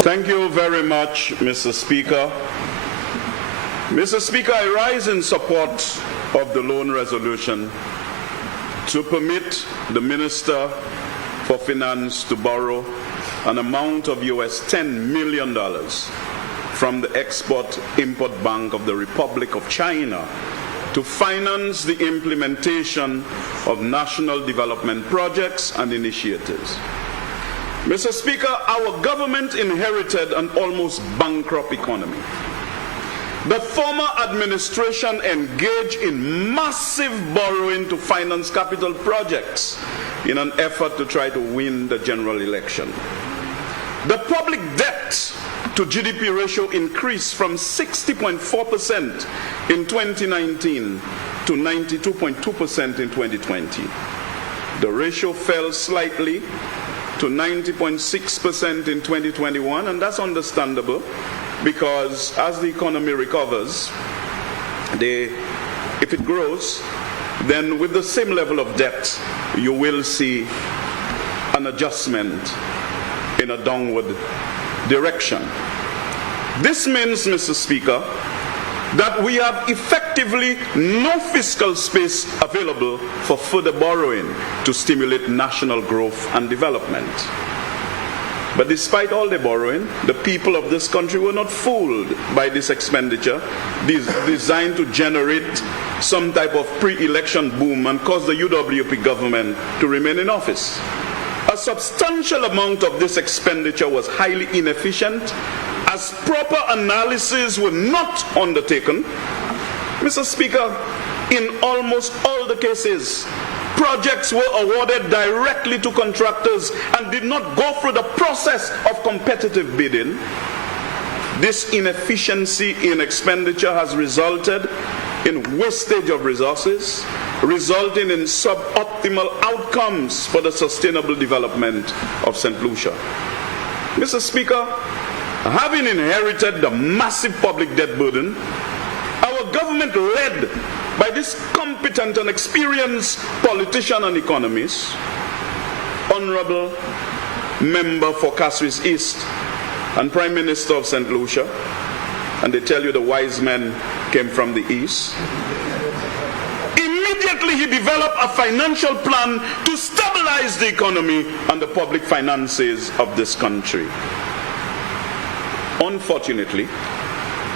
Thank you very much, Mr. Speaker. Mr. Speaker, I rise in support of the loan resolution to permit the Minister for Finance to borrow an amount of US $10 million from the Export-Import Bank of the Republic of China to finance the implementation of national development projects and initiatives. Mr. Speaker, our government inherited an almost bankrupt economy. The former administration engaged in massive borrowing to finance capital projects in an effort to try to win the general election. The public debt to GDP ratio increased from 60.4% in 2019 to 92.2% in 2020. The ratio fell slightly to 90.6% in 2021, and that's understandable because as the economy recovers, if it grows, then with the same level of debt, you will see an adjustment in a downward direction. This means, Mr. Speaker, that we have effectively no fiscal space available for further borrowing to stimulate national growth and development. But despite all the borrowing, the people of this country were not fooled by this expenditure designed to generate some type of pre-election boom and cause the UWP government to remain in office. A substantial amount of this expenditure was highly inefficient as proper analyses were not undertaken. Mr. Speaker, in almost all the cases, projects were awarded directly to contractors and did not go through the process of competitive bidding. This inefficiency in expenditure has resulted in wastage of resources, resulting in suboptimal outcomes for the sustainable development of St. Lucia. Mr. Speaker, having inherited the massive public debt burden, our government, led by this competent and experienced politician and economist, Honorable Member for Kaswis East and Prime Minister of St. Lucia, and they tell you the wise men came from the East, immediately he developed a financial plan to stabilize the economy and the public finances of this country. Unfortunately,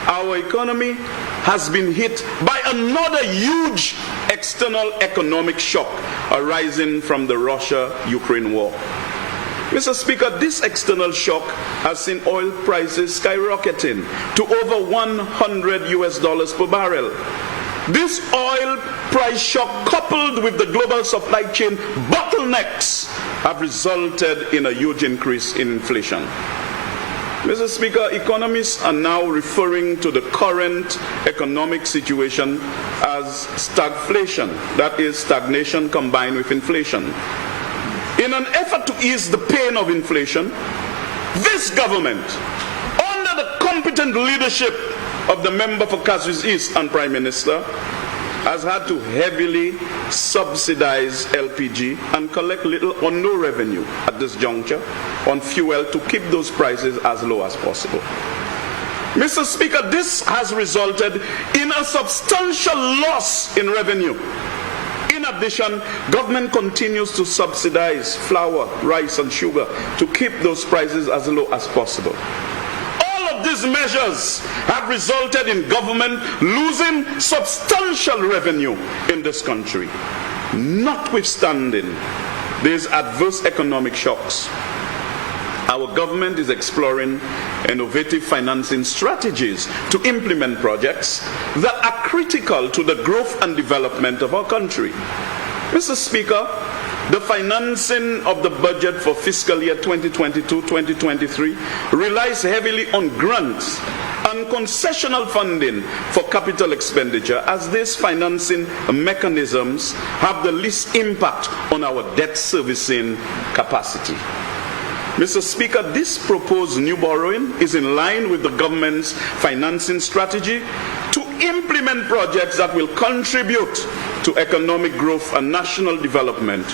our economy has been hit by another huge external economic shock arising from the Russia-Ukraine war. Mr. Speaker, this external shock has seen oil prices skyrocketing to over $100 per barrel. This oil price shock, coupled with the global supply chain bottlenecks, have resulted in a huge increase in inflation. Mr. Speaker, economists are now referring to the current economic situation as stagflation, that is, stagnation combined with inflation. In an effort to ease the pain of inflation, this government, under the competent leadership of the member for Kaswis East and Prime Minister, has had to heavily subsidize LPG and collect little or no revenue at this juncture on fuel to keep those prices as low as possible. Mr. Speaker, this has resulted in a substantial loss in revenue. In addition, government continues to subsidize flour, rice, and sugar to keep those prices as low as possible. These measures have resulted in government losing substantial revenue in this country. Notwithstanding these adverse economic shocks, our government is exploring innovative financing strategies to implement projects that are critical to the growth and development of our country. Mr. Speaker, the financing of the budget for fiscal year 2022-2023 relies heavily on grants and concessional funding for capital expenditure, as these financing mechanisms have the least impact on our debt servicing capacity. Mr. Speaker, this proposed new borrowing is in line with the government's financing strategy to implement projects that will contribute to economic growth and national development,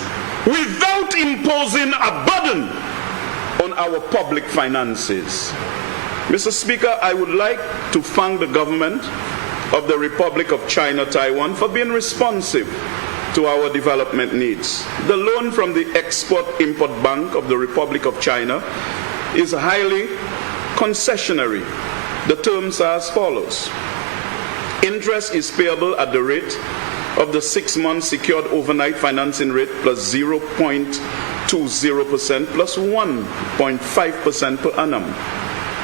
without imposing a burden on our public finances. Mr. Speaker, I would like to thank the government of the Republic of China, Taiwan, for being responsive to our development needs. The loan from the Export-Import Bank of the Republic of China is highly concessionary. The terms are as follows. Interest is payable at the rate of the 6-month secured overnight financing rate plus 0.20% plus 1.5% per annum.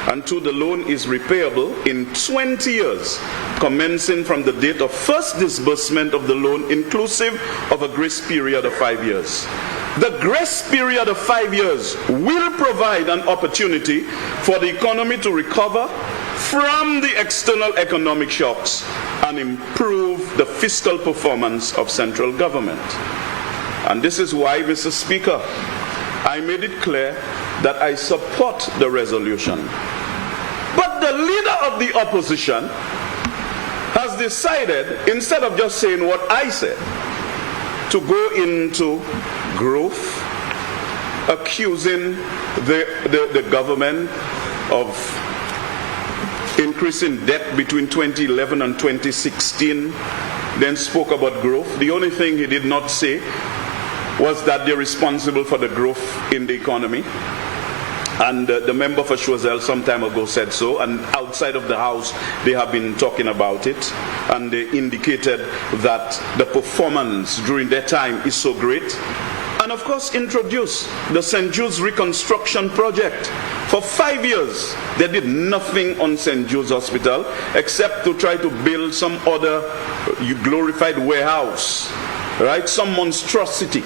And two, the loan is repayable in 20 years, commencing from the date of first disbursement of the loan, inclusive of a grace period of 5 years. The grace period of 5 years will provide an opportunity for the economy to recover from the external economic shocks and improve the fiscal performance of central government. And this is why, Mr. Speaker, I made it clear that I support the resolution. But the leader of the opposition has decided, instead of just saying what I said, to go into growth, accusing the government of increasing debt between 2011 and 2016, then spoke about growth. The only thing he did not say was that they're responsible for the growth in the economy. And the member for Choiseul some time ago said so, and outside of the House they have been talking about it, and they indicated that the performance during their time is so great. And of course introduced the St. Jude's reconstruction project. For 5 years they did nothing on St. Jude's Hospital except to try to build some other glorified warehouse, right? Some monstrosity.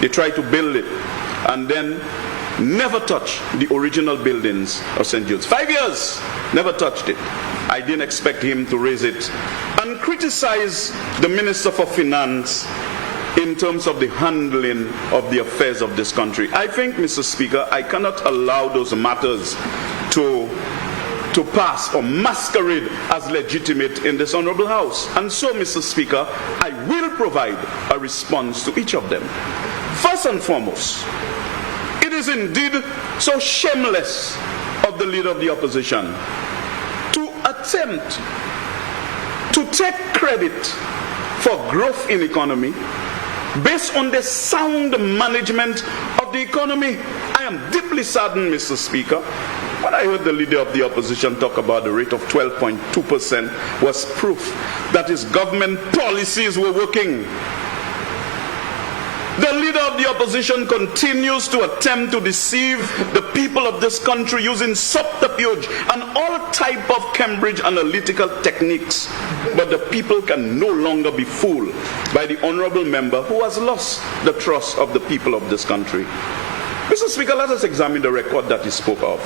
They tried to build it and then never touched the original buildings of St. Jude's. 5 years, never touched it. I didn't expect him to raise it and criticize the Minister for Finance in terms of the handling of the affairs of this country. I think, Mr. Speaker, I cannot allow those matters to pass or masquerade as legitimate in this Honorable House. And so, Mr. Speaker, I will provide a response to each of them. First and foremost, it is indeed so shameless of the leader of the opposition to attempt to take credit for growth in economy based on the sound management of the economy. I am deeply saddened, Mr. Speaker, when I heard the leader of the opposition talk about the rate of 12.2% was proof that his government policies were working. The leader of the opposition continues to attempt to deceive the people of this country using subterfuge and all type of Cambridge analytical techniques. But the people can no longer be fooled by the honorable member who has lost the trust of the people of this country. Mr. Speaker, let us examine the record that he spoke of.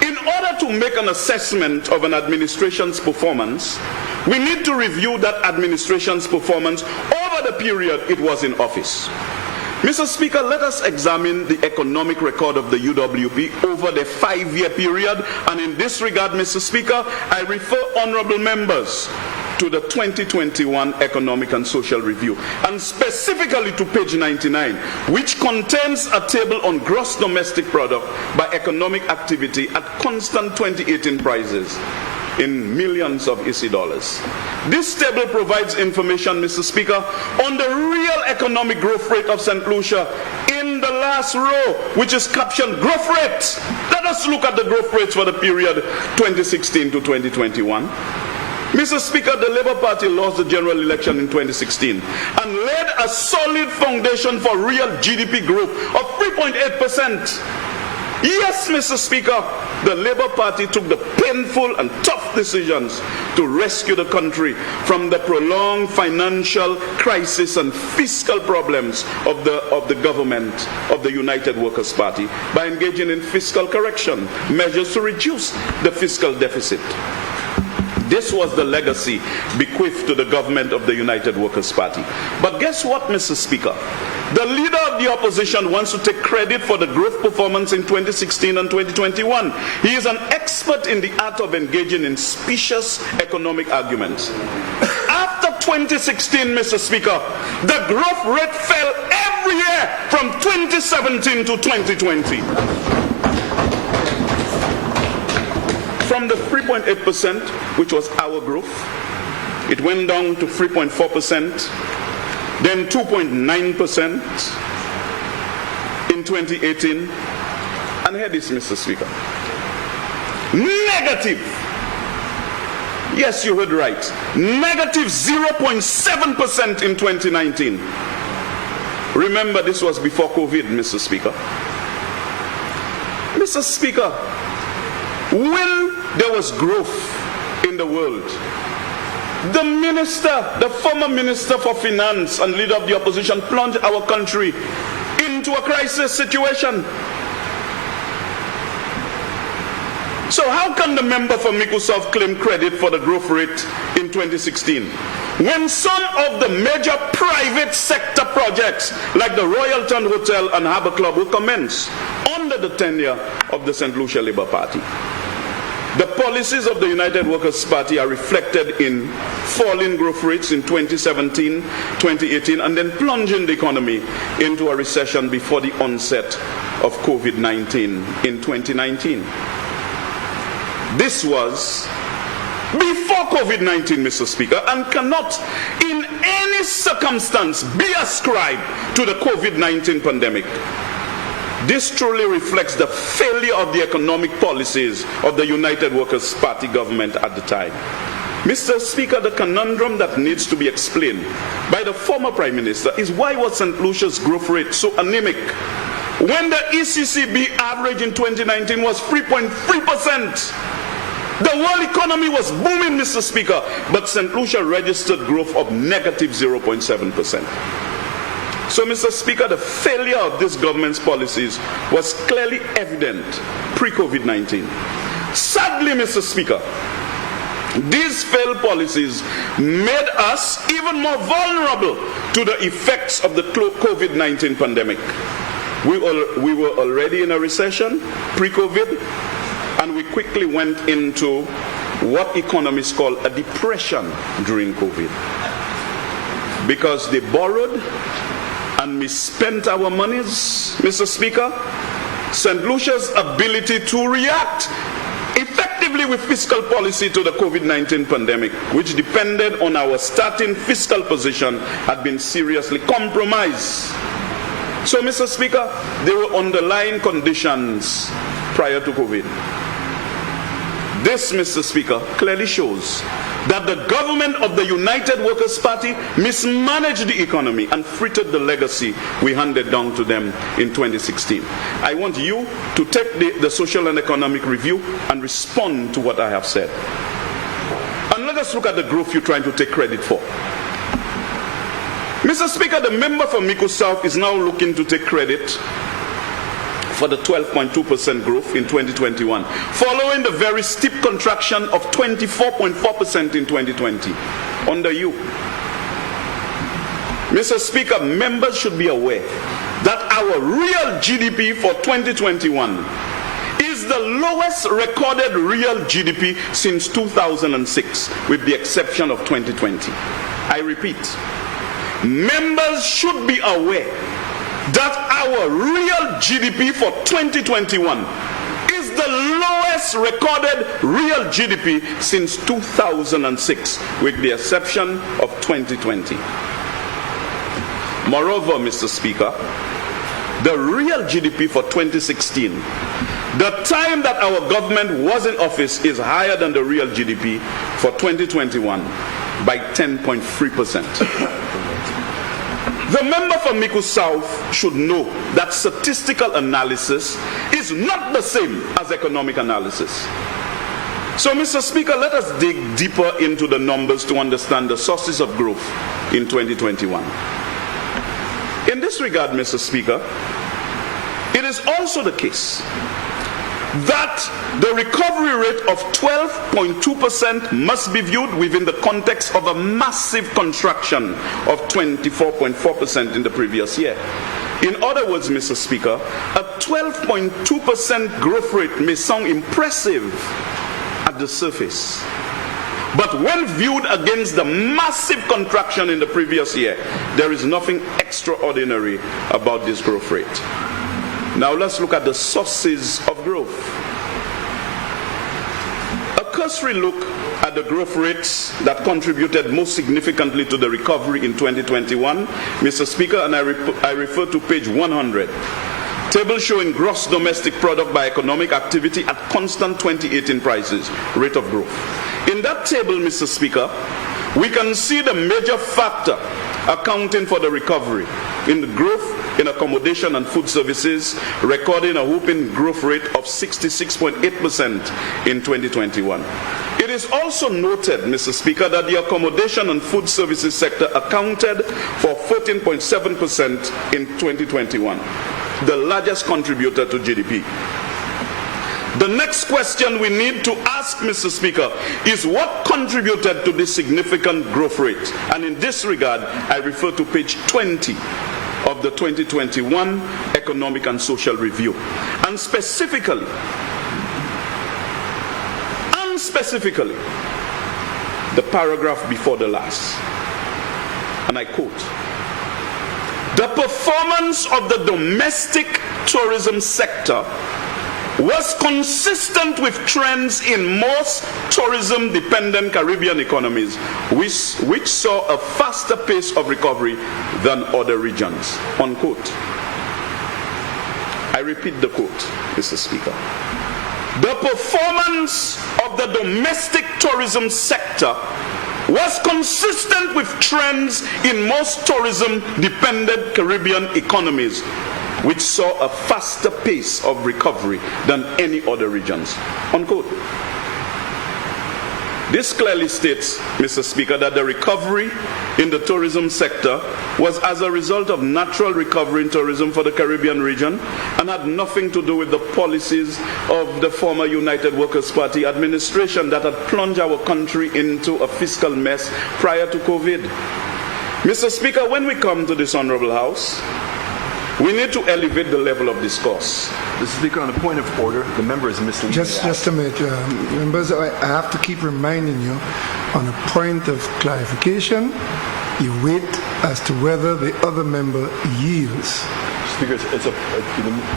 In order to make an assessment of an administration's performance, we need to review that administration's performance over the period it was in office. Mr. Speaker, let us examine the economic record of the UWP over the 5-year period, and in this regard, Mr. Speaker, I refer honorable members to the 2021 Economic and Social Review, and specifically to page 99, which contains a table on gross domestic product by economic activity at constant 2018 prices in millions of EC dollars. This table provides information, Mr. Speaker, on the real economic growth rate of St. Lucia in the last row, which is captioned growth rate. Let us look at the growth rates for the period 2016 to 2021. Mr. Speaker, the Labour Party lost the general election in 2016 and laid a solid foundation for real GDP growth of 3.8%. Yes, Mr. Speaker, the Labour Party took the painful and tough decisions to rescue the country from the prolonged financial crisis and fiscal problems of the government of the United Workers' Party by engaging in fiscal correction measures to reduce the fiscal deficit. This was the legacy bequeathed to the government of the United Workers' Party. But guess what, Mr. Speaker? The leader of the opposition wants to take credit for the growth performance in 2016 and 2021. He is an expert in the art of engaging in specious economic arguments. After 2016, Mr. Speaker, the growth rate fell every every year from 2017 to 2020. From the 3.8%, which was our growth, it went down to 3.4%, then 2.9% in 2018. And here this, Mr. Speaker. Negative. Yes, you heard right. Negative 0.7% in 2019. Remember, this was before COVID, Mr. Speaker. Mr. Speaker, when there was growth in the world, the former Minister for Finance and leader of the opposition plunged our country into a crisis situation. So how can the member for Miku South claim credit for the growth rate in 2016 when some of the major private sector projects like the Royalton Hotel and Harbour Club will commence under the tenure of the St. Lucia Labour Party? The policies of the United Workers' Party are reflected in falling growth rates in 2017, 2018, and then plunging the economy into a recession before the onset of COVID-19 in 2019. This was before COVID-19, Mr. Speaker, and cannot in any circumstance be ascribed to the COVID-19 pandemic. This truly reflects the failure of the economic policies of the United Workers' Party government at the time. Mr. Speaker, the conundrum that needs to be explained by the former Prime Minister is why was St. Lucia's growth rate so anemic when the ECCB average in 2019 was 3.3%. The world economy was booming, Mr. Speaker, but St. Lucia registered growth of negative 0.7%. So, Mr. Speaker, the failure of this government's policies was clearly evident pre-COVID-19. Sadly, Mr. Speaker, these failed policies made us even more vulnerable to the effects of the COVID-19 pandemic. We were already in a recession pre-COVID, and we quickly went into what economists call a depression during COVID. Because they borrowed and misspent our monies, Mr. Speaker, St. Lucia's ability to react effectively with fiscal policy to the COVID-19 pandemic, which depended on our starting fiscal position, had been seriously compromised. So, Mr. Speaker, there were underlying conditions prior to COVID. This, Mr. Speaker, clearly shows that the government of the United Workers' Party mismanaged the economy and frittered the legacy we handed down to them in 2016. I want you to take the social and economic review and respond to what I have said. And let us look at the growth you're trying to take credit for. Mr. Speaker, the member for Miku South is now looking to take credit for the 12.2% growth in 2021, following the very steep contraction of 24.4% in 2020 under you. Mr. Speaker, members should be aware that our real GDP for 2021 is the lowest recorded real GDP since 2006, with the exception of 2020. I repeat, members should be aware that our real GDP for 2021 is the lowest recorded real GDP since 2006, with the exception of 2020. Moreover, Mr. Speaker, the real GDP for 2016, the time that our government was in office, is higher than the real GDP for 2021 by 10.3%. The member for Miku South should know that statistical analysis is not the same as economic analysis. So, Mr. Speaker, let us dig deeper into the numbers to understand the sources of growth in 2021. In this regard, Mr. Speaker, it is also the case that the recovery rate of 12.2% must be viewed within the context of a massive contraction of 24.4% in the previous year. In other words, Mr. Speaker, a 12.2% growth rate may sound impressive at the surface, But when viewed against the massive contraction in the previous year, there is nothing extraordinary about this growth rate. Now let's look at the sources of growth. A cursory look at the growth rates that contributed most significantly to the recovery in 2021, Mr. Speaker, and I refer to page 100. Table showing gross domestic product by economic activity at constant 2018 prices, rate of growth. In that table, Mr. Speaker, we can see the major factor accounting for the recovery in the growth in accommodation and food services, recording a whopping growth rate of 66.8% in 2021. It is also noted, Mr. Speaker, that the accommodation and food services sector accounted for 14.7% in 2021, the largest contributor to GDP. The next question we need to ask, Mr. Speaker, is what contributed to this significant growth rate? And in this regard, I refer to page 20 of the 2021 Economic and Social Review. And specifically, the paragraph before the last. And I quote, "The performance of the domestic tourism sector was consistent with trends in most tourism-dependent Caribbean economies, which saw a faster pace of recovery than other regions." Unquote. I repeat the quote, Mr. Speaker. The performance of the domestic tourism sector was consistent with trends in most tourism-dependent Caribbean economies, which saw a faster pace of recovery than any other regions. Unquote. This clearly states, Mr. Speaker, that the recovery in the tourism sector was as a result of natural recovery in tourism for the Caribbean region and had nothing to do with the policies of the former United Workers' Party administration that had plunged our country into a fiscal mess prior to COVID. Mr. Speaker, when we come to this Honorable House, we need to elevate the level of discourse. Mr. Speaker, on a point of order, the member is misleading. Just a minute, members. I have to keep reminding you, on a point of clarification, you wait as to whether the other member yields. Speaker, the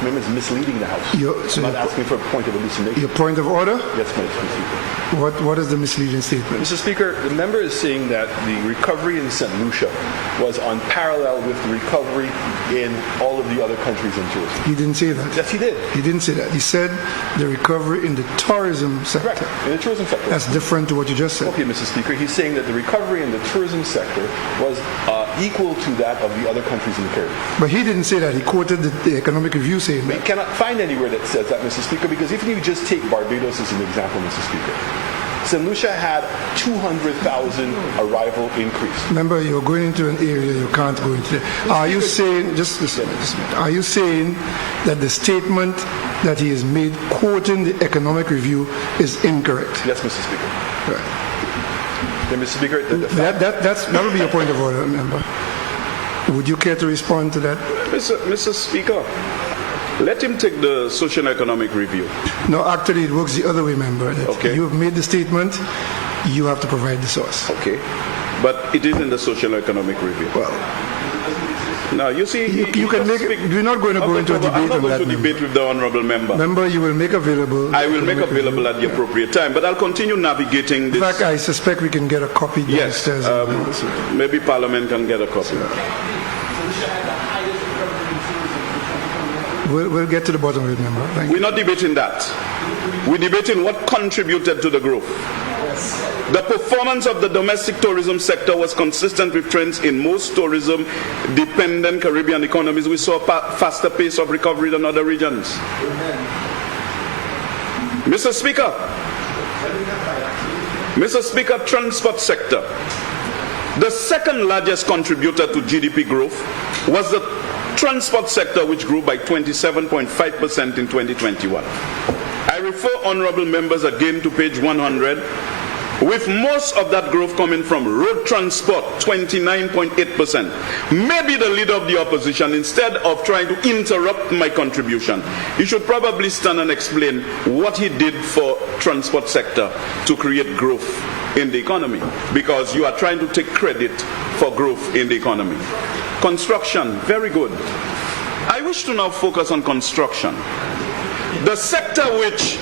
member is misleading the House. I'm not asking for a point of elucidation. Your point of order? Yes, Mr. Speaker. What is the misleading statement? Mr. Speaker, the member is saying that the recovery in St. Lucia was on parallel with the recovery in all of the other countries in tourism. He didn't say that. Yes, he did. He didn't say that. He said the recovery in the tourism sector. Correct, in the tourism sector. That's different to what you just said. Okay, Mr. Speaker, he's saying that the recovery in the tourism sector was equal to that of the other countries in the Caribbean. But he didn't say that. He quoted the Economic Review saying that. You cannot find anywhere that says that, Mr. Speaker, because if you just take Barbados as an example, Mr. Speaker, St. Lucia had 200,000 arrival increase. Remember, you're going into an area you can't go into. Are you saying, just listen, are you saying that the statement that he has made quoting the Economic Review is incorrect? Yes, Mr. Speaker. Right. Then, Mr. Speaker, that would be your point of order, member. Would you care to respond to that? Mr. Speaker, let him take the socio-economic review. No, actually it works the other way, member. Okay. You have made the statement, you have to provide the source. Okay. But it is in the socio-economic review. Well, now, you see, you can make it, we're not going to go into a debate on that. I'm not going to debate with the honourable member. Member, you will make available. I will make available at the appropriate time, but I'll continue navigating this. In fact, I suspect we can get a copy downstairs. Yes, maybe Parliament can get a copy. We'll get to the bottom of it, member. Thank you. We're not debating that. We're debating what contributed to the growth. The performance of the domestic tourism sector was consistent with trends in most tourism-dependent Caribbean economies. We saw a faster pace of recovery than other regions. Mr. Speaker, transport sector. The second largest contributor to GDP growth was the transport sector, which grew by 27.5% in 2021. I refer honourable members again to page 100 with most of that growth coming from road transport, 29.8%. Maybe the leader of the opposition, instead of trying to interrupt my contribution, he should probably stand and explain what he did for transport sector to create growth in the economy, because you are trying to take credit for growth in the economy. Construction, very good. I wish to now focus on construction, the sector which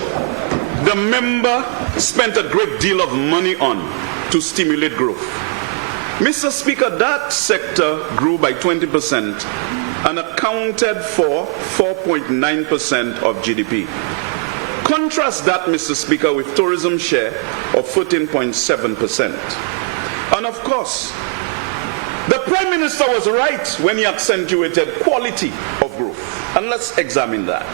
the member spent a great deal of money on to stimulate growth. Mr. Speaker, that sector grew by 20% and accounted for 4.9% of GDP. Contrast that, Mr. Speaker, with tourism share of 14.7%. And of course, the Prime Minister was right when he accentuated quality of growth. And let's examine that.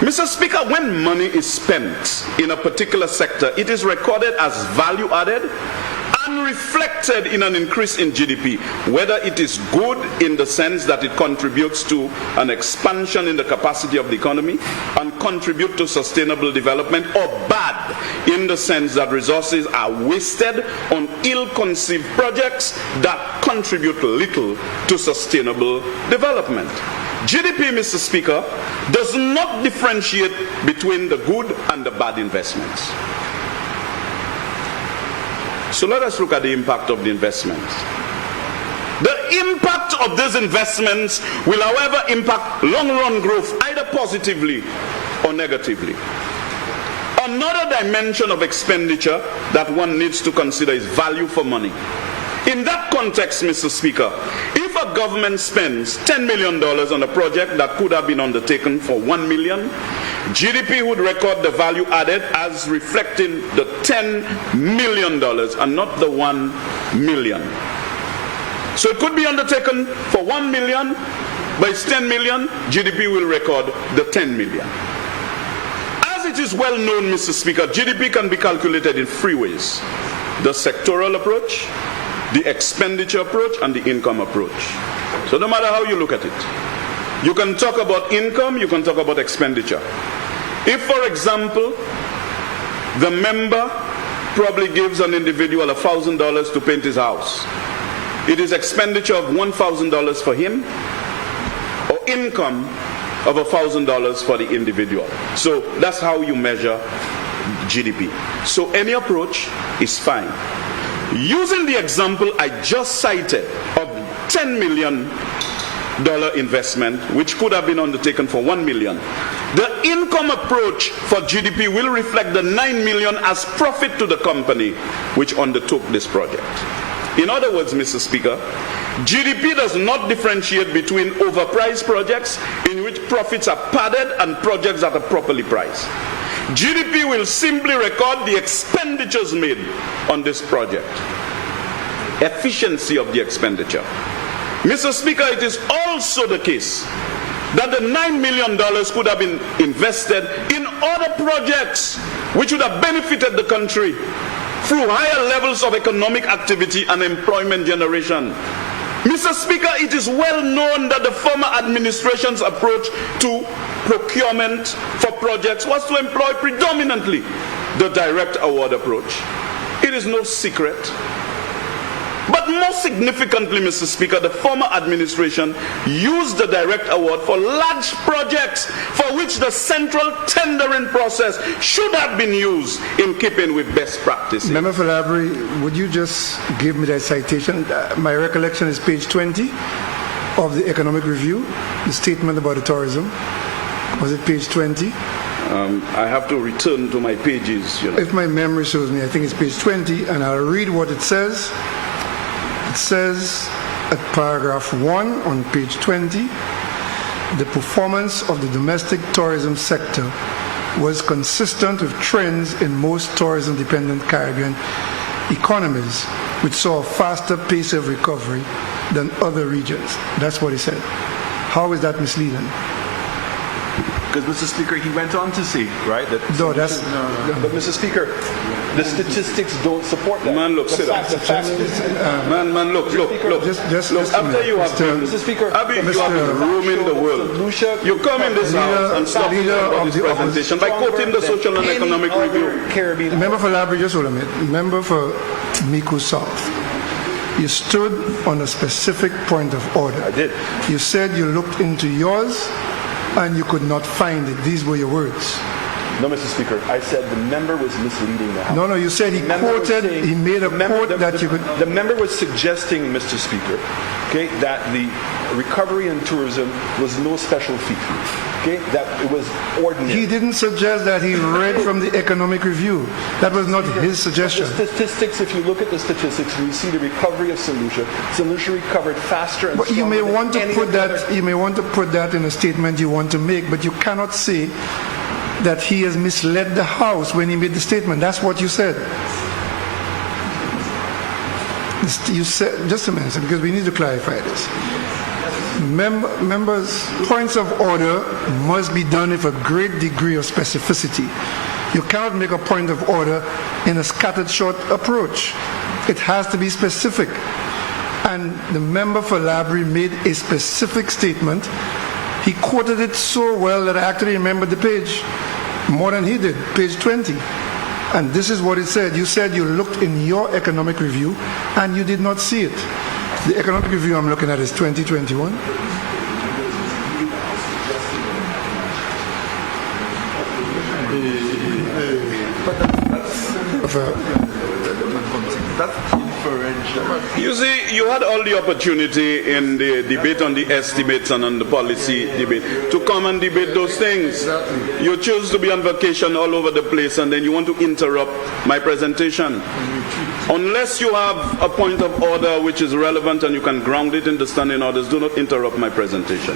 Mr. Speaker, when money is spent in a particular sector, it is recorded as value added and reflected in an increase in GDP, whether it is good in the sense that it contributes to an expansion in the capacity of the economy and contribute to sustainable development, or bad in the sense that resources are wasted on ill-conceived projects that contribute little to sustainable development. GDP, Mr. Speaker, does not differentiate between the good and the bad investments. So let us look at the impact of the investments. The impact of these investments will, however, impact long-run growth either positively or negatively. Another dimension of expenditure that one needs to consider is value for money. In that context, Mr. Speaker, if a government spends $10 million on a project that could have been undertaken for $1 million, GDP would record the value added as reflecting the $10 million and not the $1 million. So it could be undertaken for $1 million, but it's $10 million, GDP will record the $10 million. As it is well known, Mr. Speaker, GDP can be calculated in three ways: the sectoral approach, the expenditure approach, and the income approach. So no matter how you look at it, you can talk about income, you can talk about expenditure. If, for example, the member probably gives an individual $1,000 to paint his house, it is expenditure of $1,000 for him, or income of $1,000 for the individual. So that's how you measure GDP. So any approach is fine. Using the example I just cited of $10 million investment, which could have been undertaken for $1 million, the income approach for GDP will reflect the $9 million as profit to the company which undertook this project. In other words, Mr. Speaker, GDP does not differentiate between overpriced projects in which profits are padded and projects that are properly priced. GDP will simply record the expenditures made on this project. Efficiency of the expenditure. Mr. Speaker, it is also the case that the $9 million could have been invested in other projects which would have benefited the country through higher levels of economic activity and employment generation. Mr. Speaker, it is well known that the former administration's approach to procurement for projects was to employ predominantly the direct award approach. It is no secret. But most significantly, Mr. Speaker, the former administration used the direct award for large projects for which the central tendering process should have been used in keeping with best practices. Member for Library, would you just give me that citation? My recollection is page 20 of the Economic Review, the statement about the tourism. Was it page 20? I have to return to my pages. You know. If my memory serves me, I think it's page 20, and I'll read what it says. It says at paragraph 1 on page 20, the performance of the domestic tourism sector was consistent with trends in most tourism-dependent Caribbean economies, which saw a faster pace of recovery than other regions. That's what he said. How is that misleading? Because, Mr. Speaker, he went on to say, right, that... No, that's... But, Mr. Speaker, the statistics don't support that. Man, look, sit down. Man, look. Just After you have been, Mr. Speaker, you have been roaming the world. You come in this house and stop this presentation by quoting the Social and Economic Review. Caribbean. Member for Labrador, just hold a minute. Member for Mico South. You stood on a specific point of order. I did. You said you looked into yours and you could not find it. These were your words. No, Mr. Speaker, I said the member was misleading the House. No, you said he quoted, he made a quote that you could... The member was suggesting, Mr. Speaker, okay, that the recovery and tourism was no special feat, okay, that it was ordinary. He didn't suggest that. He read from the Economic Review. That was not his suggestion. The statistics, if you look at the statistics, you see the recovery of St. Lucia recovered faster and But you may stronger want than to any put other. that. You may want to put that in a statement you want to make, but you cannot say that he has misled the House when he made the statement. That's what you said. You said, just a minute, because we need to clarify this. Members, points of order must be done with a great degree of specificity. You cannot make a point of order in a scattered short approach. It has to be specific. And the member for Labrie made a specific statement. He quoted it so well that I actually remembered the page more than he did, page 20. And this is what it said. You said you looked in your economic review and you did not see it. The economic review I'm looking at is 2021. That's inferential. You see, you had all the opportunity in the debate on the estimates and on the policy debate to come and debate those things. You choose to be on vacation all over the place and then you want to interrupt my presentation. Unless you have a point of order which is relevant and you can ground it in the standing orders, do not interrupt my presentation.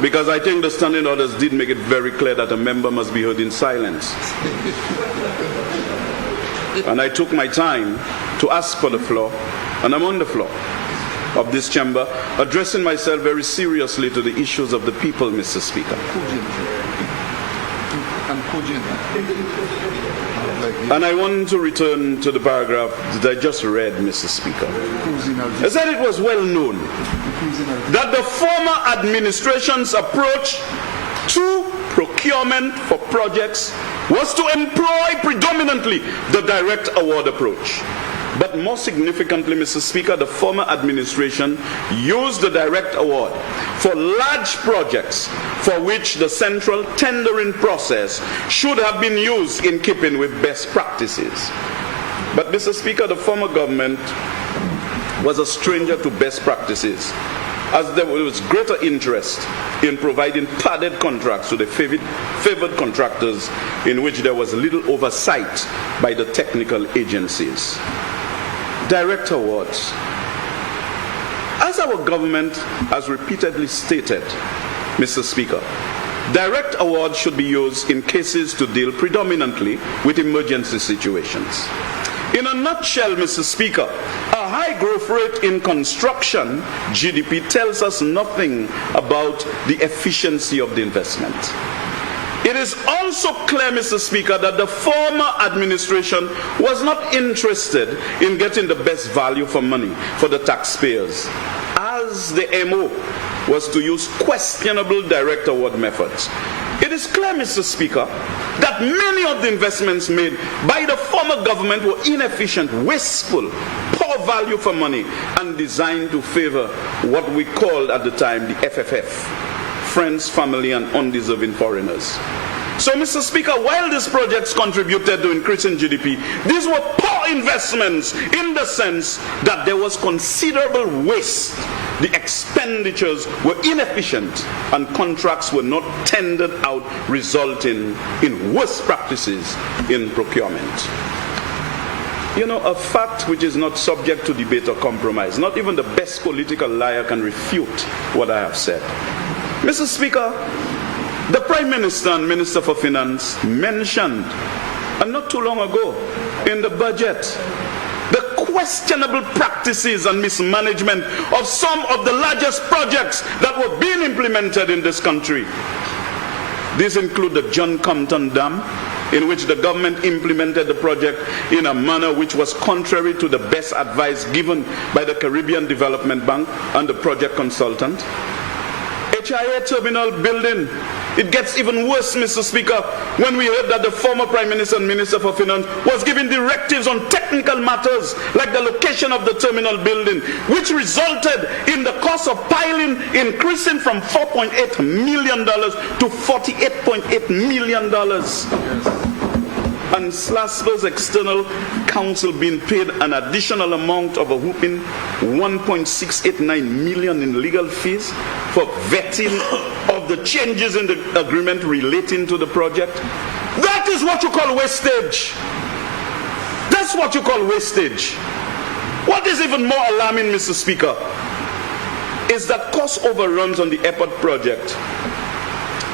Because I think the standing orders did make it very clear that a member must be heard in silence. And I took my time to ask for the floor, and I'm on the floor of this chamber, addressing myself very seriously to the issues of the people, Mr. Speaker. And I want to return to the paragraph that I just read, Mr. Speaker. I said it was well known that the former administration's approach to procurement for projects was to employ predominantly the direct award approach. But more significantly, Mr. Speaker, the former administration used the direct award for large projects for which the central tendering process should have been used in keeping with best practices. But, Mr. Speaker, the former government was a stranger to best practices, as there was greater interest in providing padded contracts to the favored contractors in which there was little oversight by the technical agencies. Direct awards. As our government has repeatedly stated, Mr. Speaker, direct awards should be used in cases to deal predominantly with emergency situations. In a nutshell, Mr. Speaker, a high growth rate in construction GDP tells us nothing about the efficiency of the investment. It is also clear, Mr. Speaker, that the former administration was not interested in getting the best value for money for the taxpayers, as the MO was to use questionable direct award methods. It is clear, Mr. Speaker, that many of the investments made by the former government were inefficient, wasteful, poor value for money, and designed to favor what we called at the time the FFF, friends, family, and undeserving foreigners. So, Mr. Speaker, while these projects contributed to increasing GDP, these were poor investments in the sense that there was considerable waste. The expenditures were inefficient and contracts were not tendered out, resulting in worse practices in procurement. You know, a fact which is not subject to debate or compromise, not even the best political liar can refute what I have said. Mr. Speaker, the Prime Minister and Minister for Finance mentioned, and not too long ago, in the budget, the questionable practices and mismanagement of some of the largest projects that were being implemented in this country. These include the John Compton Dam, in which the government implemented the project in a manner which was contrary to the best advice given by the Caribbean Development Bank and the project consultant. HIA terminal building. It gets even worse, Mr. Speaker, when we heard that the former Prime Minister and Minister for Finance was giving directives on technical matters like the location of the terminal building, which resulted in the cost of piling increasing from $4.8 million to $48.8 million. And SLASPA's external counsel being paid an additional amount of a whooping $1.689 million in legal fees for vetting of the changes in the agreement relating to the project. That is what you call wastage. That's what you call wastage. What is even more alarming, Mr. Speaker, is that cost overruns on the airport project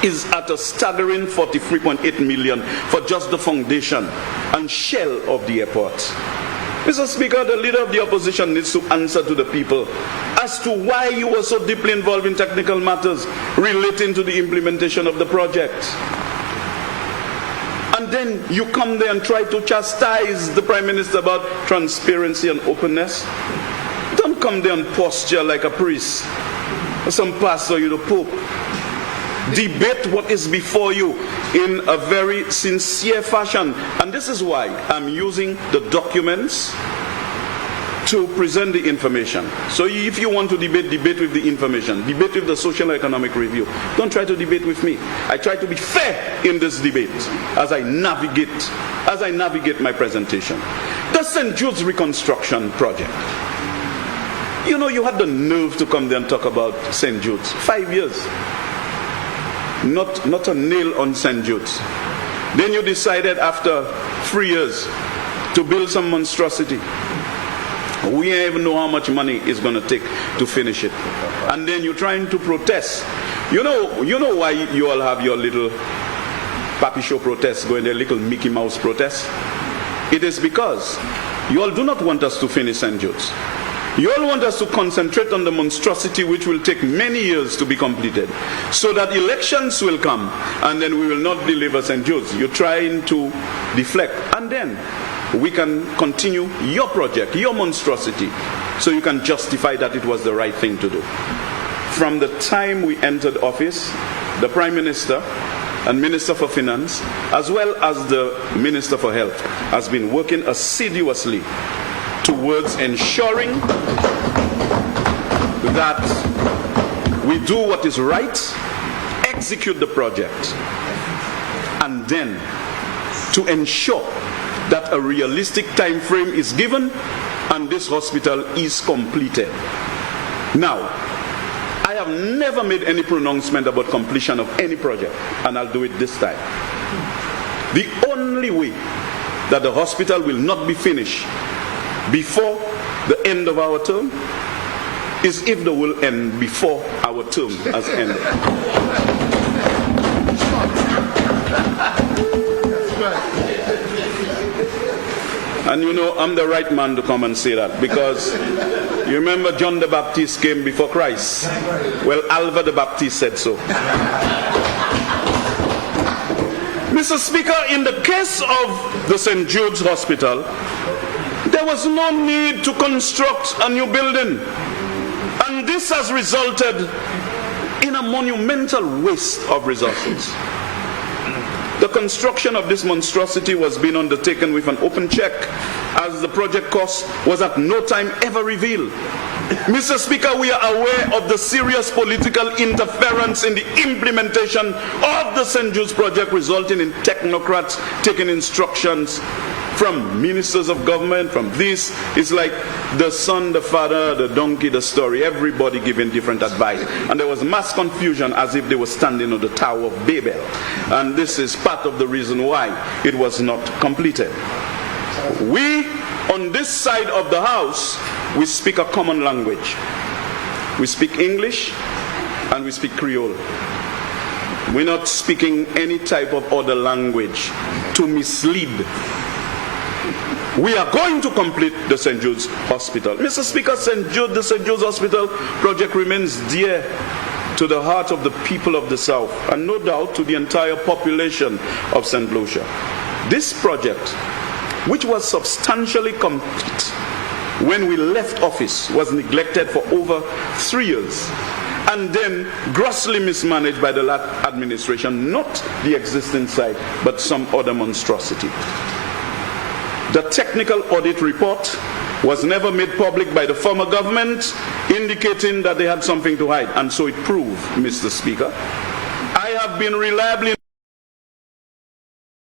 is at a staggering $43.8 million for just the foundation and shell of the airport. Mr. Speaker, the leader of the opposition needs to answer to the people as to why you were so deeply involved in technical matters relating to the implementation of the project. And then you come there and try to chastise the Prime Minister about transparency and openness. Don't come there and posture like a priest or some pastor, you the Pope. Debate what is before you in a very sincere fashion. And this is why I'm using the documents to present the information. So if you want to debate, debate with the information. Debate with the Social and Economic Review. Don't try to debate with me. I try to be fair in this debate as I navigate my presentation. The St. Jude's Reconstruction Project. You know, you had the nerve to come there and talk about St. Jude's. 5 years. Not a nail on St. Jude's. Then you decided after 3 years to build some monstrosity. We don't even know how much money it's going to take to finish it. And then you're trying to protest. You know why you all have your little Papi Show protests going there, little Mickey Mouse protests? It is because you all do not want us to finish St. Jude's. You all want us to concentrate on the monstrosity which will take many years to be completed, so that elections will come and then we will not deliver St. Jude's. You're trying to deflect, and then we can continue your project, your monstrosity, so you can justify that it was the right thing to do. From the time we entered office, the Prime Minister and Minister for Finance, as well as the Minister for Health, has been working assiduously towards ensuring that we do what is right, execute the project, and then to ensure that a realistic time frame is given and this hospital is completed. Now, I have never made any pronouncement about completion of any project, and I'll do it this time. The only way that the hospital will not be finished before the end of our term is if they will end before our term has ended. And you know, I'm the right man to come and say that, because you remember John the Baptist came before Christ. Well, Alva the Baptist said so. Mr. Speaker, in the case of the St. Jude's Hospital, there was no need to construct a new building. And this has resulted in a monumental waste of resources. The construction of this monstrosity was being undertaken with an open check, as the project cost was at no time ever revealed. Mr. Speaker, we are aware of the serious political interference in the implementation of the St. Jude's project, resulting in technocrats taking instructions from ministers of government, from this. It's like the son, the father, the donkey, the story, everybody giving different advice. And there was mass confusion as if they were standing on the Tower of Babel. And this is part of the reason why it was not completed. We, on this side of the house, we speak a common language. We speak English and we speak Creole. We're not speaking any type of other language to mislead. We are going to complete the St. Jude's Hospital. Mr. Speaker, the St. Jude's Hospital project remains dear to the heart of the people of the South, and no doubt to the entire population of St. Lucia. This project, which was substantially complete when we left office, was neglected for over 3 years, and then grossly mismanaged by the last administration, not the existing site, but some other monstrosity. The technical audit report was never made public by the former government, indicating that they had something to hide, and so it proved, Mr. Speaker. I have been reliably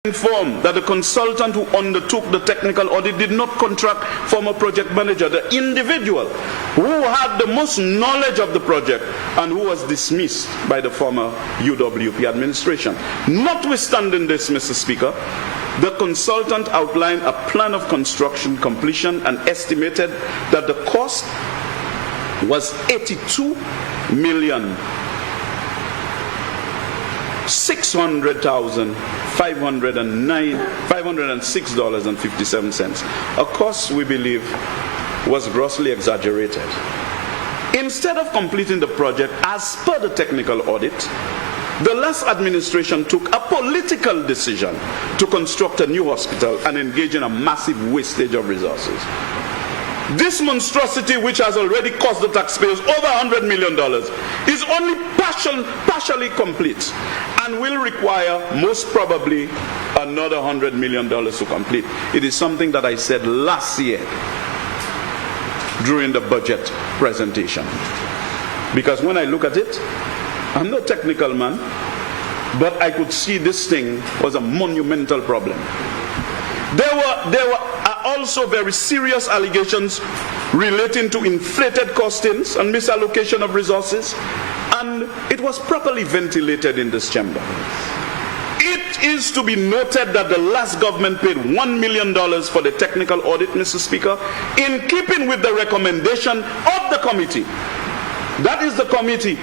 informed that the consultant who undertook the technical audit did not contract former project manager, the individual who had the most knowledge of the project and who was dismissed by the former UWP administration. Notwithstanding this, Mr. Speaker, the consultant outlined a plan of construction completion and estimated that the cost was $82,600,506.57, a cost we believe was grossly exaggerated. Instead of completing the project as per the technical audit, the last administration took a political decision to construct a new hospital and engage in a massive wastage of resources. This monstrosity, which has already cost the taxpayers over $100 million, is only partially complete and will require most probably another $100 million to complete. It is something that I said last year during the budget presentation. Because when I look at it, I'm no technical man, but I could see this thing was a monumental problem. There were also very serious allegations relating to inflated costings and misallocation of resources, and it was properly ventilated in this chamber. It is to be noted that the last government paid $1 million for the technical audit, Mr. Speaker, in keeping with the recommendation of the committee. That is the committee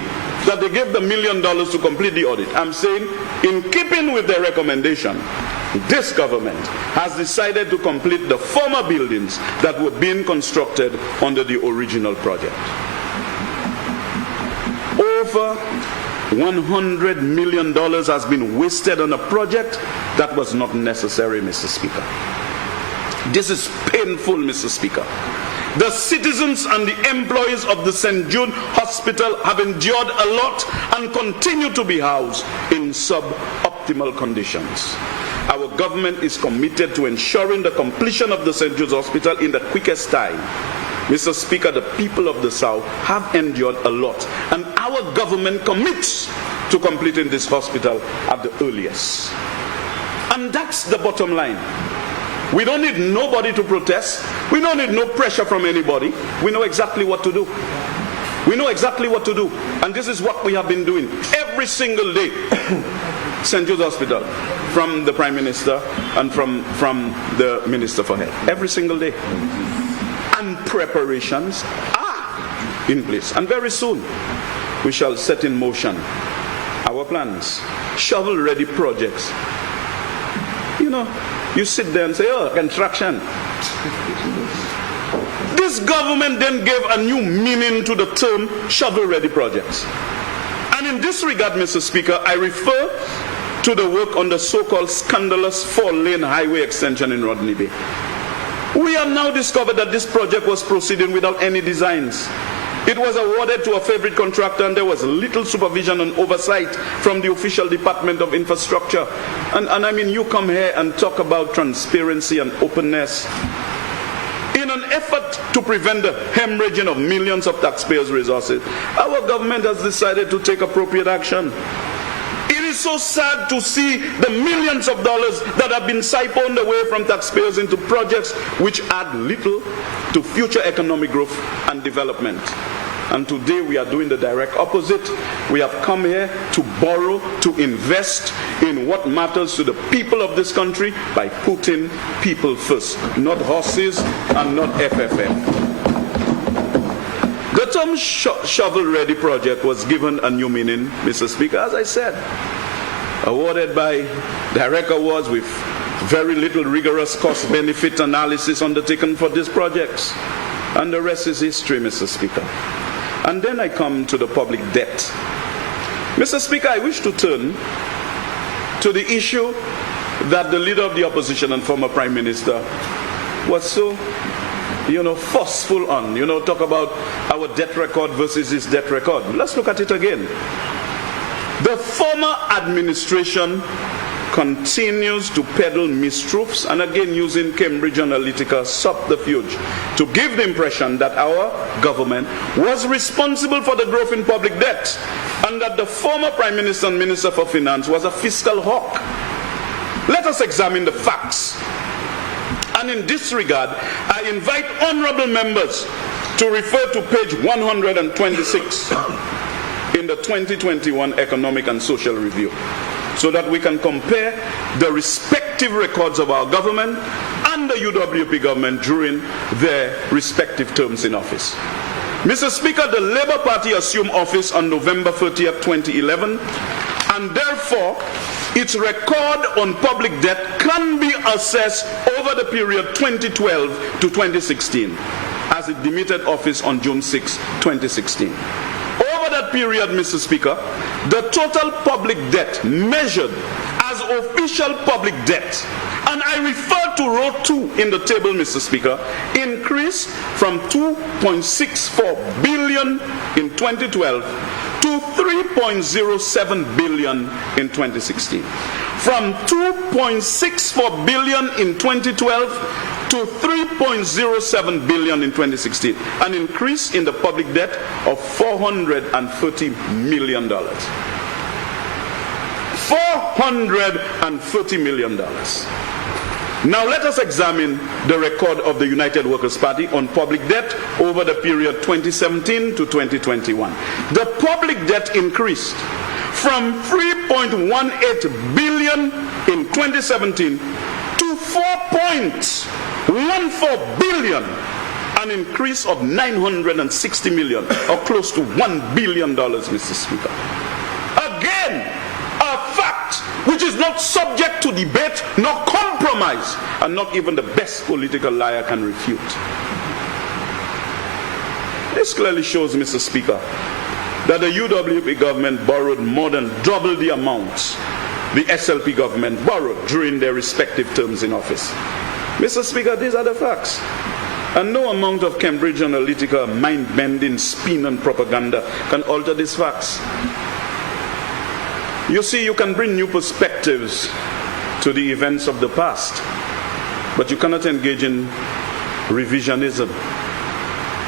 that they gave the $1 million to complete the audit. I'm saying, in keeping with their recommendation, this government has decided to complete the former buildings that were being constructed under the original project. Over $100 million has been wasted on a project that was not necessary, Mr. Speaker. This is painful, Mr. Speaker. The citizens and the employees of the St. Jude Hospital have endured a lot and continue to be housed in suboptimal conditions. Our government is committed to ensuring the completion of the St. Jude's Hospital in the quickest time. Mr. Speaker, the people of the South have endured a lot, and our government commits to completing this hospital at the earliest. And that's the bottom line. We don't need nobody to protest. We don't need no pressure from anybody. We know exactly what to do. We know exactly what to do. And this is what we have been doing every single day. St. Jude's Hospital, from the Prime Minister and from the Minister for Health. Every single day. And preparations are in place. And very soon, we shall set in motion our plans. Shovel-ready projects. You know, you sit there and say, oh, construction. This government then gave a new meaning to the term shovel-ready projects. And in this regard, Mr. Speaker, I refer to the work on the so-called scandalous 4-lane highway extension in Rodney Bay. We have now discovered that this project was proceeding without any designs. It was awarded to a favorite contractor, and there was little supervision and oversight from the official Department of Infrastructure. And I mean, you come here and talk about transparency and openness. In an effort to prevent the hemorrhaging of millions of taxpayers' resources, our government has decided to take appropriate action. It is so sad to see the millions of dollars that have been siphoned away from taxpayers into projects which add little to future economic growth and development. And today we are doing the direct opposite. We have come here to borrow, to invest in what matters to the people of this country by putting people first, not horses and not FFM. The term shovel-ready project was given a new meaning, Mr. Speaker, as I said, awarded by direct awards with very little rigorous cost-benefit analysis undertaken for these projects. And the rest is history, Mr. Speaker. And then I come to the public debt Mr. Speaker, I wish to turn to the issue that the leader of the opposition and former Prime Minister was so, forceful on. Talk about our debt record versus his debt record. Let's look at it again. The former administration continues to peddle mistruths and again using Cambridge Analytica subterfuge to give the impression that our government was responsible for the growth in public debt and that the former Prime Minister and Minister for Finance was a fiscal hawk. Let us examine the facts. And in this regard, I invite honorable members to refer to page 126 in the 2021 Economic and Social Review, so that we can compare the respective records of our government and the UWP government during their respective terms in office. Mr. Speaker, the Labour Party assumed office on November 30th, 2011, and therefore its record on public debt can be assessed over the period 2012 to 2016, as it demitted office on June 6, 2016. Over that period, Mr. Speaker, the total public debt measured as official public debt, and I refer to row 2 in the table, Mr. Speaker, increased from 2.64 billion in 2012 to 3.07 billion in 2016. From 2.64 billion in 2012 to 3.07 billion in 2016, an increase in the public debt of $430 million. $430 million. Now let us examine the record of the United Workers' Party on public debt over the period 2017 to 2021. The public debt increased from 3.18 billion in 2017 to 4.14 billion, an increase of 960 million, or close to $1 billion, Mr. Speaker. Again, a fact which is not subject to debate nor compromise, and not even the best political liar can refute. This clearly shows, Mr. Speaker, that the UWP government borrowed more than double the amount the SLP government borrowed during their respective terms in office. Mr. Speaker, these are the facts. And no amount of Cambridge Analytica mind-bending spin and propaganda can alter these facts. You see, you can bring new perspectives to the events of the past, but you cannot engage in revisionism.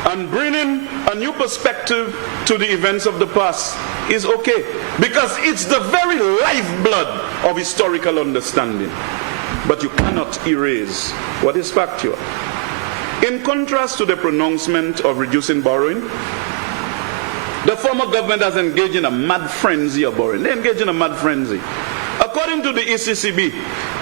And bringing a new perspective to the events of the past is okay, because it's the very lifeblood of historical understanding. But you cannot erase what is factual. In contrast to the pronouncement of reducing borrowing, the former government has engaged in a mad frenzy of borrowing. They engage in a mad frenzy. According to the ECCB,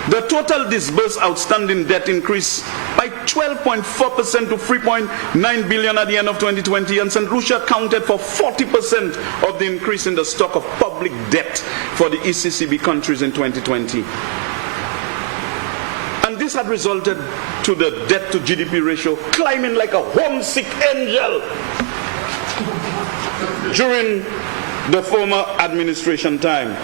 the total disbursed outstanding debt increased by 12.4% to 3.9 billion at the end of 2020, and St. Lucia accounted for 40% of the increase in the stock of public debt for the ECCB countries in 2020. And this had resulted to the debt to GDP ratio climbing like a homesick angel during the former administration time.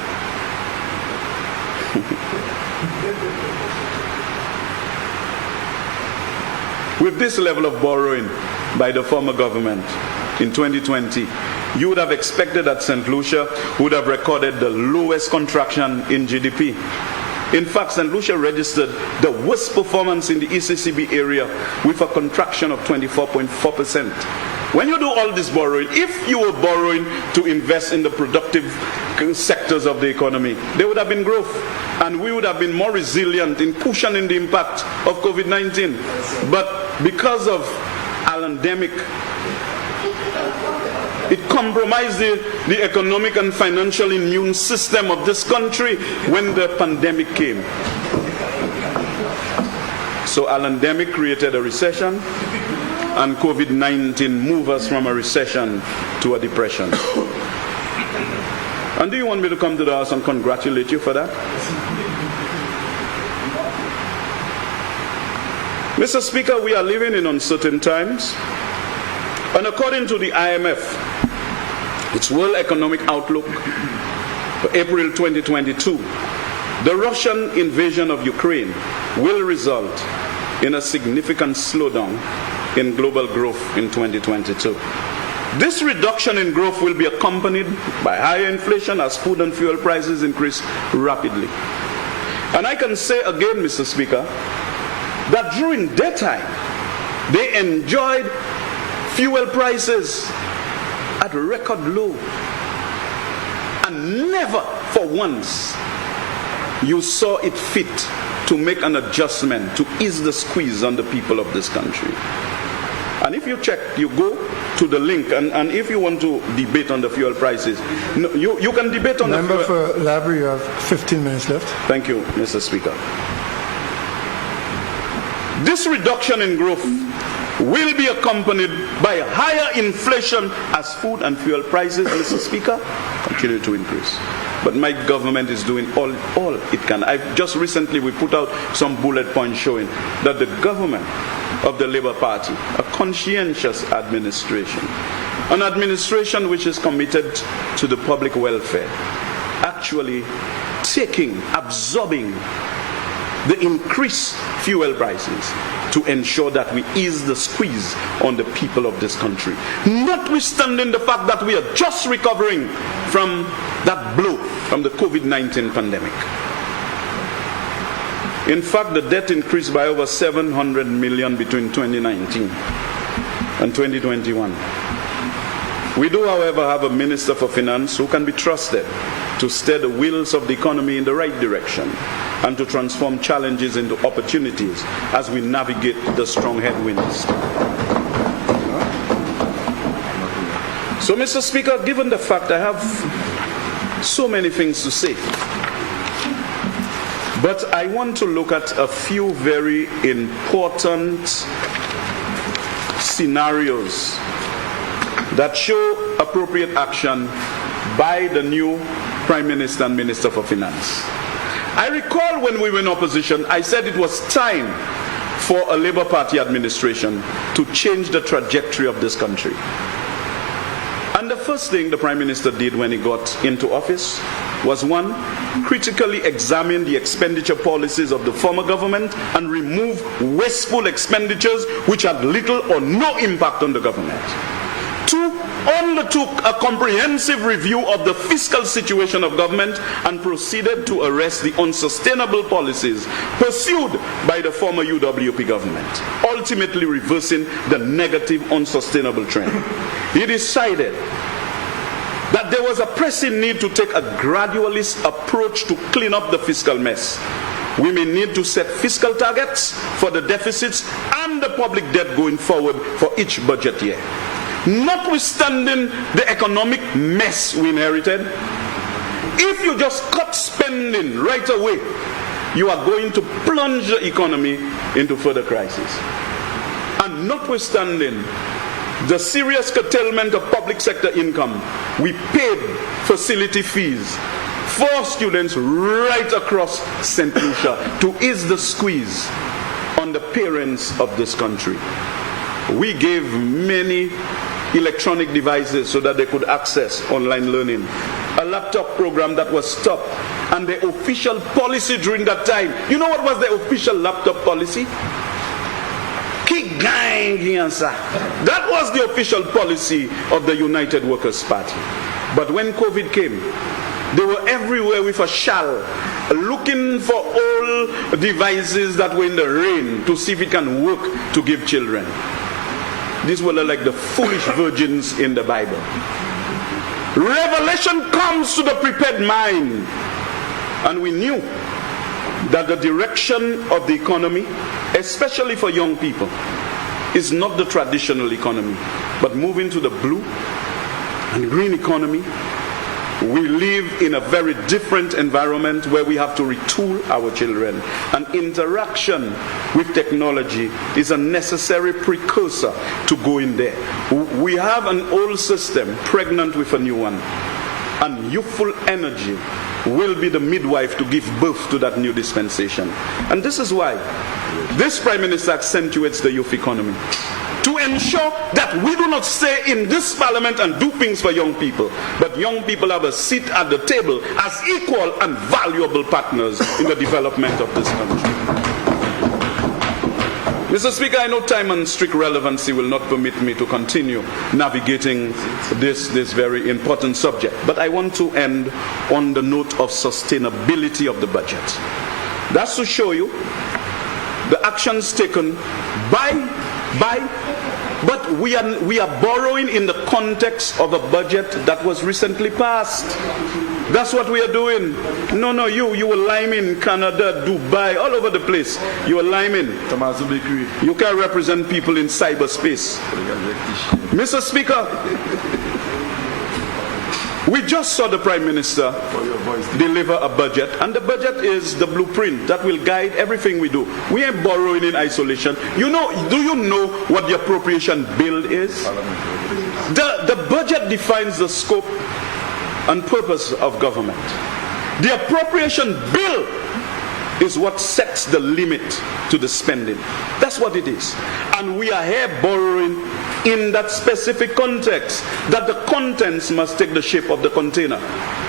With this level of borrowing by the former government in 2020, you would have expected that St. Lucia would have recorded the lowest contraction in GDP. In fact, St. Lucia registered the worst performance in the ECCB area with a contraction of 24.4%. When you do all this borrowing, if you were borrowing to invest in the productive sectors of the economy, there would have been growth, and we would have been more resilient in cushioning the impact of COVID-19. But because of pandemic, it compromised the economic and financial immune system of this country when the pandemic came. So pandemic created a recession, and COVID-19 moved us from a recession to a depression. And do you want me to come to the House and congratulate you for that? Mr. Speaker, we are living in uncertain times, and according to the IMF, its World Economic Outlook, April 2022, the Russian invasion of Ukraine will result in a significant slowdown in global growth in 2022. This reduction in growth will be accompanied by higher inflation as food and fuel prices increase rapidly. And I can say again, Mr. Speaker, that during that time, they enjoyed fuel prices at record low. And never for once you saw it fit to make an adjustment to ease the squeeze on the people of this country. And if you check, you go to the link, and if you want to debate on the fuel prices, no, you can debate on Member the fuel. for Labrie, you have 15 minutes left. Thank you, Mr. Speaker. This reduction in growth will be accompanied by higher inflation as food and fuel prices, Mr. Speaker, continue to increase. But my government is doing all it can. Just recently we put out some bullet points showing that the government of the Labour Party, a conscientious administration, an administration which is committed to the public welfare, actually absorbing the increased fuel prices to ensure that we ease the squeeze on the people of this country, notwithstanding the fact that we are just recovering from that blow from the COVID-19 pandemic. In fact, the debt increased by over 700 million between 2019 and 2021. We do, however, have a Minister for Finance who can be trusted to steer the wheels of the economy in the right direction and to transform challenges into opportunities as we navigate the strong headwinds. So, Mr. Speaker, given the fact I have so many things to say, but I want to look at a few very important scenarios that show appropriate action by the new Prime Minister and Minister for Finance. I recall when we were in opposition, I said it was time for a Labour Party administration to change the trajectory of this country. And the first thing the Prime Minister did when he got into office was, one, critically examine the expenditure policies of the former government and remove wasteful expenditures which had little or no impact on the government. Two, undertook a comprehensive review of the fiscal situation of government and proceeded to arrest the unsustainable policies pursued by the former UWP government, ultimately reversing the negative, unsustainable trend. He decided that there was a pressing need to take a gradualist approach to clean up the fiscal mess. We may need to set fiscal targets for the deficits and the public debt going forward for each budget year. Notwithstanding the economic mess we inherited, if you just cut spending right away, you are going to plunge the economy into further crisis. And notwithstanding the serious curtailment of public sector income, we paid facility fees for students right across St. Lucia to ease the squeeze on the parents of this country. We gave many electronic devices so that they could access online learning. A laptop program that was stopped, and the official policy during that time, you know what was the official laptop policy? That was the official policy of the United Workers' Party. But when COVID came, they were everywhere with a shawl, looking for all devices that were in the rain to see if it can work to give children. These were like the foolish virgins in the Bible. Revelation comes to the prepared mind. And we knew that the direction of the economy, especially for young people, is not the traditional economy, but moving to the blue and green economy. We live in a very different environment where we have to retool our children. And interaction with technology is a necessary precursor to going there. We have an old system pregnant with a new one. And youthful energy will be the midwife to give birth to that new dispensation. And this is why this Prime Minister accentuates the youth economy. to ensure that we do not stay in this parliament and do things for young people, but young people have a seat at the table as equal and valuable partners in the development of this country. Mr. Speaker, I know time and strict relevancy will not permit me to continue navigating this very important subject, but I want to end on the note of sustainability of the budget. That's to show you the actions taken but we are borrowing in the context of a budget that was recently passed. That's what we are doing. No, you were liming Canada, Dubai, all over the place. You were liming. You can't represent people in cyberspace. Mr. Speaker, we just saw the Prime Minister deliver a budget, and the budget is the blueprint that will guide everything we do. We ain't borrowing in isolation. Do you know what the appropriation bill is? The budget defines the scope and purpose of government. The appropriation bill is what sets the limit to the spending. That's what it is. And we are here borrowing in that specific context, that the contents must take the shape of the container.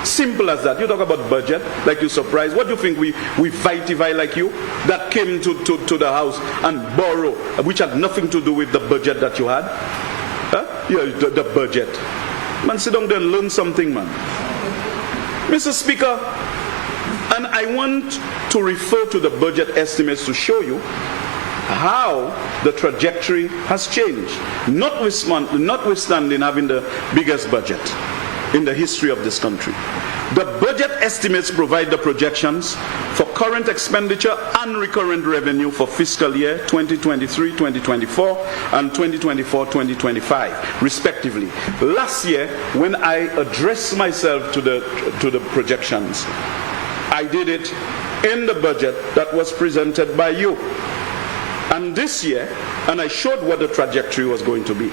Simple as that. You talk about budget, like you're surprised. What do you think we Vitivai like you, that came to the house and borrow, which had nothing to do with the budget that you had? Huh? Yeah, the budget. Man, sit down there and learn something, man. Mr. Speaker, and I want to refer to the budget estimates to show you how the trajectory has changed, notwithstanding having the biggest budget in the history of this country. The budget estimates provide the projections for current expenditure and recurrent revenue for fiscal year 2023-2024 and 2024-2025, respectively. Last year, when I addressed myself to the projections, I did it in the budget that was presented by you. And this year, and I showed what the trajectory was going to be.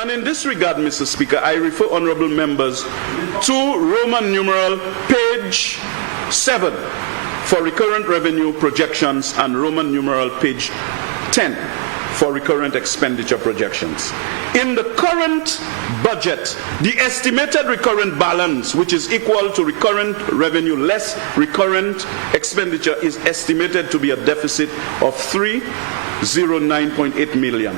And in this regard, Mr. Speaker, I refer honorable members to Roman numeral page 7 for recurrent revenue projections and Roman numeral page 10 for recurrent expenditure projections. In the current budget, the estimated recurrent balance, which is equal to recurrent revenue less recurrent expenditure, is estimated to be a deficit of 309.8 million.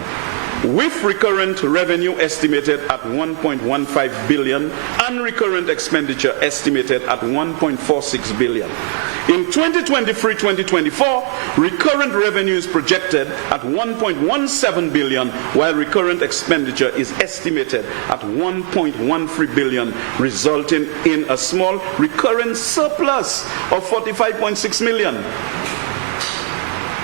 With recurrent revenue estimated at 1.15 billion and recurrent expenditure estimated at 1.46 billion. In 2023-2024, recurrent revenue is projected at 1.17 billion, while recurrent expenditure is estimated at 1.13 billion, resulting in a small recurrent surplus of 45.6 million.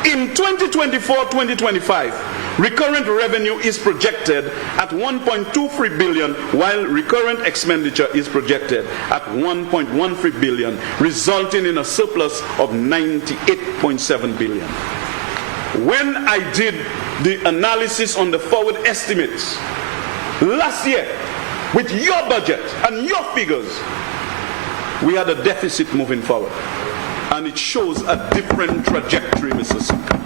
In 2024-2025, recurrent revenue is projected at 1.23 billion, while recurrent expenditure is projected at 1.13 billion, resulting in a surplus of 98.7 billion. When I did the analysis on the forward estimates last year, with your budget and your figures, we had a deficit moving forward. And it shows a different trajectory, Mr. Speaker.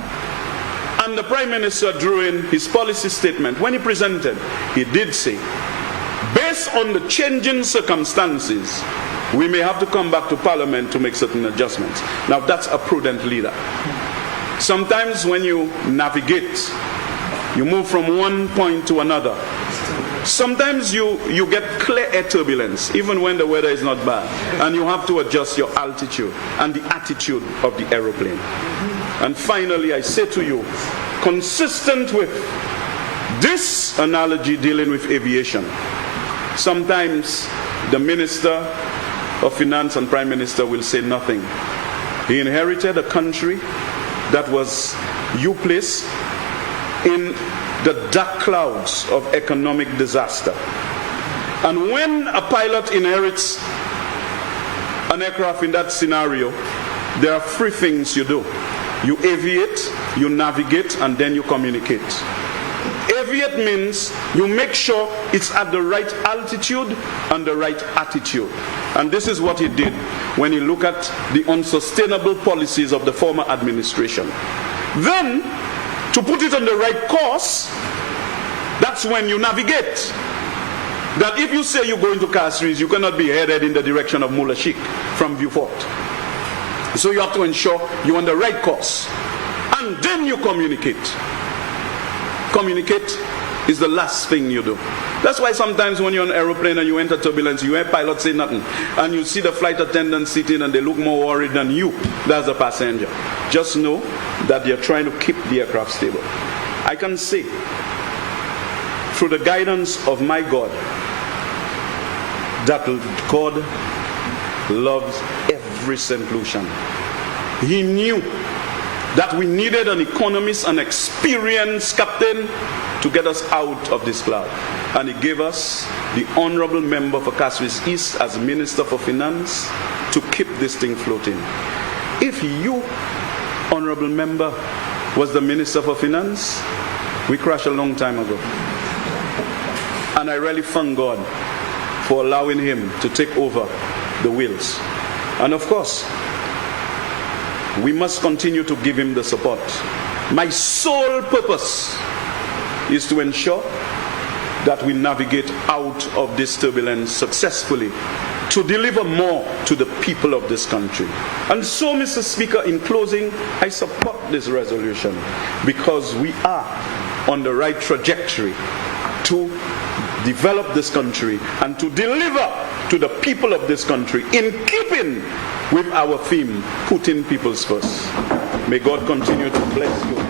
And the Prime Minister drew in his policy statement. When he presented, he did say, based on the changing circumstances, we may have to come back to Parliament to make certain adjustments. Now, that's a prudent leader. Sometimes when you navigate, you move from one point to another. Sometimes you get clear air turbulence, even when the weather is not bad, and you have to adjust your altitude and the attitude of the aeroplane. And finally, I say to you, consistent with this analogy dealing with aviation, sometimes the Minister of Finance and Prime Minister will say nothing. He inherited a country that was useless in the dark clouds of economic disaster. And when a pilot inherits an aircraft in that scenario, there are three things you do. You aviate, you navigate, and then you communicate. Aviate means you make sure it's at the right altitude and the right attitude. And this is what he did when he looked at the unsustainable policies of the former administration. Then, to put it on the right course, That's when you navigate. That if you say you're going to Castries, you cannot be headed in the direction of Mullah Sheikh from Beaufort. So you have to ensure you're on the right course. And then you communicate. Communicate is the last thing you do. That's why sometimes when you're on an aeroplane and you enter turbulence, you hear pilots say nothing. And you see the flight attendant sitting and they look more worried than you. That's the passenger. Just know that they're trying to keep the aircraft stable. I can say, through the guidance of my God, that God loves every St. Lucian. He knew that we needed an economist, an experienced captain to get us out of this cloud. And he gave us the honorable member for Castries East as Minister for Finance to keep this thing floating. If you, honorable member, was the Minister for Finance, we crashed a long time ago. And I really thank God for allowing him to take over the wheels. And of course, we must continue to give him the support. My sole purpose is to ensure that we navigate out of this turbulence successfully, to deliver more to the people of this country. And so, Mr. Speaker, in closing, I support this resolution because we are on the right trajectory to develop this country and to deliver to the people of this country in keeping with our theme, putting people's first. May God continue to bless you.